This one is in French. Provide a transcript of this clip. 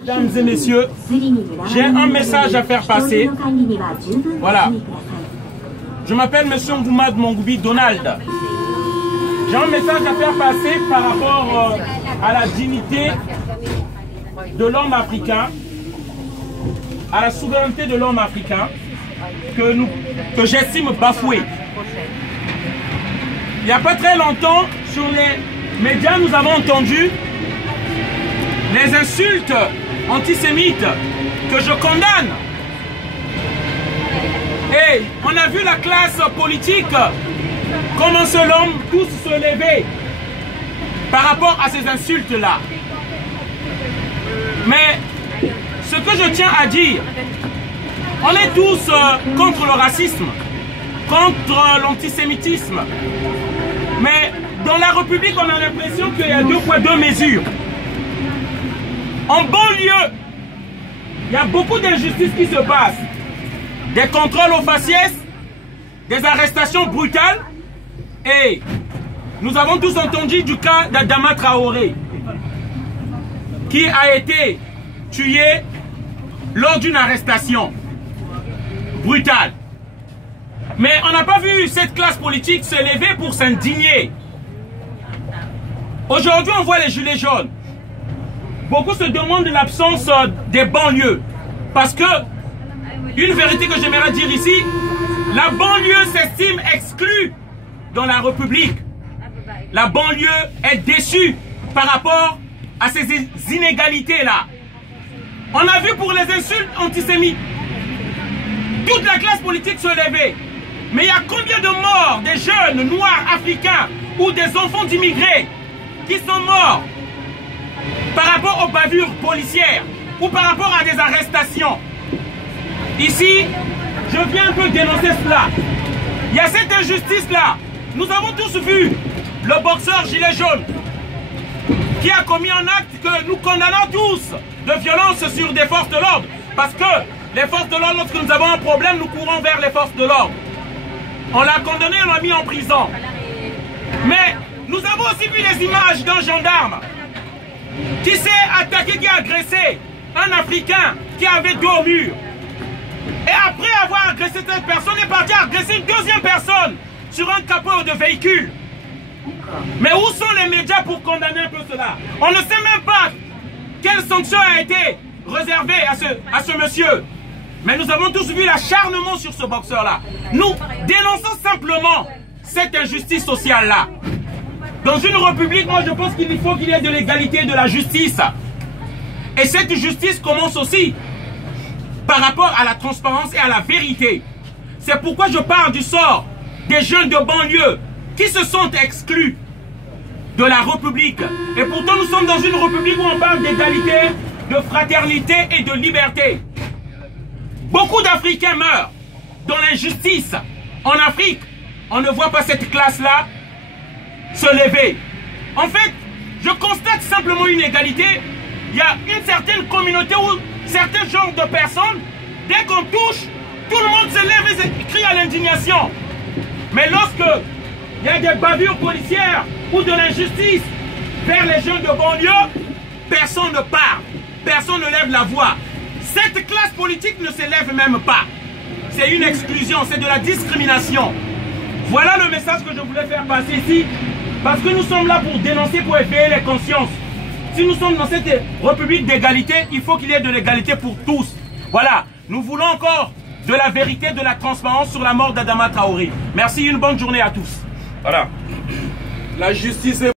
Mesdames et messieurs, j'ai un message à faire passer. Voilà. Je m'appelle Monsieur Mboumad Mongoubi Donald. J'ai un message à faire passer par rapport à la dignité de l'homme africain, à la souveraineté de l'homme africain, que j'estime bafouée. Il n'y a pas très longtemps, sur les médias, nous avons entendu les insultes antisémites que je condamne. Et on a vu la classe politique, comme un seul homme, tous se lever par rapport à ces insultes-là. Mais ce que je tiens à dire, on est tous contre le racisme, contre l'antisémitisme. Mais dans la République, on a l'impression qu'il y a 2 poids 2 mesures. En banlieue, il y a beaucoup d'injustices qui se passent. Des contrôles aux faciès, des arrestations brutales. Et nous avons tous entendu du cas d'Adama Traoré, qui a été tué lors d'une arrestation brutale. Mais on n'a pas vu cette classe politique se lever pour s'indigner. Aujourd'hui, on voit les gilets jaunes. Beaucoup se demandent l'absence des banlieues. Parce que, une vérité que j'aimerais dire ici, la banlieue s'estime exclue dans la République. La banlieue est déçue par rapport à ces inégalités-là. On a vu pour les insultes antisémites, toute la classe politique se lever. Mais il y a combien de morts des jeunes noirs africains ou des enfants d'immigrés qui sont morts par rapport aux bavures policières ou par rapport à des arrestations? Ici, je viens un peu dénoncer cela. Il y a cette injustice-là. Nous avons tous vu le boxeur gilet jaune qui a commis un acte que nous condamnons tous de violence sur des forces de l'ordre. Parce que les forces de l'ordre, lorsque nous avons un problème, nous courons vers les forces de l'ordre. On l'a condamné, on l'a mis en prison. Mais nous avons aussi vu les images d'un gendarme qui s'est attaqué, qui a agressé un Africain qui avait dos au mur. Et après avoir agressé cette personne, il est parti agresser une deuxième personne sur un capot de véhicule. Mais où sont les médias pour condamner un peu cela? On ne sait même pas quelle sanction a été réservée à ce monsieur. Mais nous avons tous vu l'acharnement sur ce boxeur-là. Nous dénonçons simplement cette injustice sociale-là. Dans une république, moi je pense qu'il faut qu'il y ait de l'égalité et de la justice. Et cette justice commence aussi par rapport à la transparence et à la vérité. C'est pourquoi je parle du sort des jeunes de banlieue qui se sont exclus de la République. Et pourtant nous sommes dans une république où on parle d'égalité, de fraternité et de liberté. Beaucoup d'Africains meurent dans l'injustice. En Afrique, on ne voit pas cette classe-là se lever. En fait, je constate simplement une égalité. Il y a une certaine communauté où certains genres de personnes, dès qu'on touche, tout le monde se lève et crie à l'indignation. Mais lorsque il y a des bavures policières ou de l'injustice vers les jeunes de banlieue, personne ne parle, personne ne lève la voix. Cette classe politique ne s'élève même pas. C'est une exclusion, c'est de la discrimination. Voilà le message que je voulais faire passer ici. Parce que nous sommes là pour dénoncer, pour éveiller les consciences. Si nous sommes dans cette république d'égalité, il faut qu'il y ait de l'égalité pour tous. Voilà, nous voulons encore de la vérité, de la transparence sur la mort d'Adama Traoré. Merci, une bonne journée à tous. Voilà. La justice est...